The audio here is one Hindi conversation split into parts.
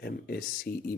MSCE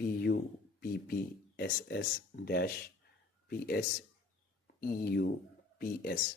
PUPPSS-PSEUPS،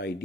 ID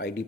ID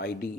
ID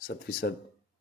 100%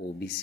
OBC،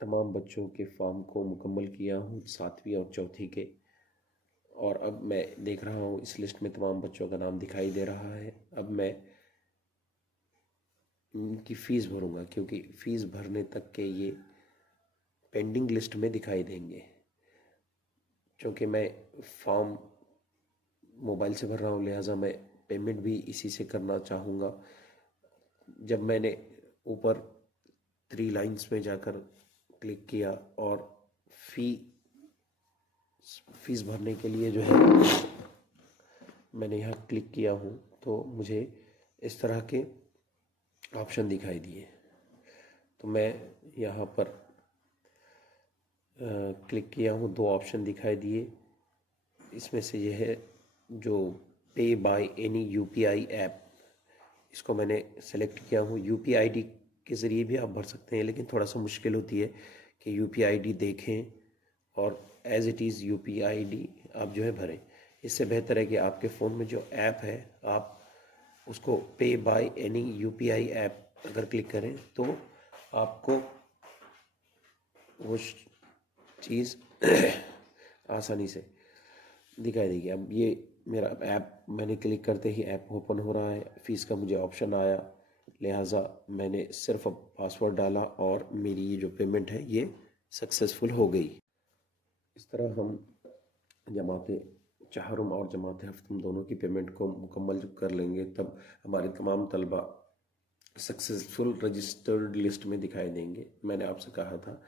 तमाम बच्चों के फॉर्म को मुकम्मल किया हूँ, 7वीं और चौथी के। और अब मैं देख रहा हूँ इस लिस्ट में तमाम बच्चों का नाम दिखाई दे रहा है। अब मैं उनकी फ़ीस भरूँगा, क्योंकि फ़ीस भरने तक के ये पेंडिंग लिस्ट में दिखाई देंगे। क्योंकि मैं फॉर्म मोबाइल से भर रहा हूँ, लिहाजा मैं पेमेंट भी इसी से करना चाहूँगा। जब मैंने ऊपर 3 लाइंस में जाकर क्लिक किया और फीस भरने के लिए जो है मैंने यहाँ क्लिक किया हूँ, तो मुझे इस तरह के ऑप्शन दिखाई दिए। तो मैं यहाँ पर क्लिक किया हूँ, 2 ऑप्शन दिखाई दिए। इसमें से यह है जो पे बाय एनी यूपीआई ऐप, इसको मैंने सेलेक्ट किया हूँ। यूपीआई आईडी के ज़रिए भी आप भर सकते हैं, लेकिन थोड़ा सा मुश्किल होती है कि यूपीआई आईडी देखें और as it is UPI ID आप जो है भरें। इससे बेहतर है कि आपके फ़ोन में जो ऐप है, आप उसको पे बाय एनी यूपीआई ऐप अगर क्लिक करें तो आपको वो चीज़ आसानी से दिखाई देगी। अब ये मेरा ऐप, मैंने क्लिक करते ही ऐप ओपन हो रहा है। फ़ीस का मुझे ऑप्शन आया, लिहाजा मैंने सिर्फ अब पासवर्ड डाला और मेरी ये जो पेमेंट है ये सक्सेसफुल हो गई। इस तरह हम जमाते चाहरुम और जमाते हफ्तम दोनों की पेमेंट को मुकम्मल जब कर लेंगे, तब हमारे तमाम तलबा सक्सेसफुल रजिस्टर्ड लिस्ट में दिखाई देंगे। मैंने आपसे कहा था,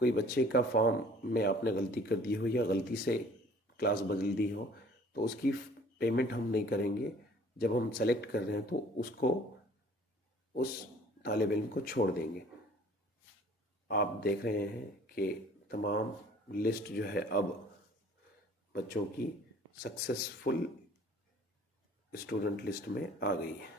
कोई बच्चे का फॉर्म में आपने गलती कर दी हो या गलती से क्लास बदल दी हो, तो उसकी पेमेंट हम नहीं करेंगे। जब हम सेलेक्ट कर रहे हैं तो उसको, उस तालिब इल्म को छोड़ देंगे। आप देख रहे हैं कि तमाम लिस्ट जो है अब बच्चों की सक्सेसफुल स्टूडेंट लिस्ट में आ गई है।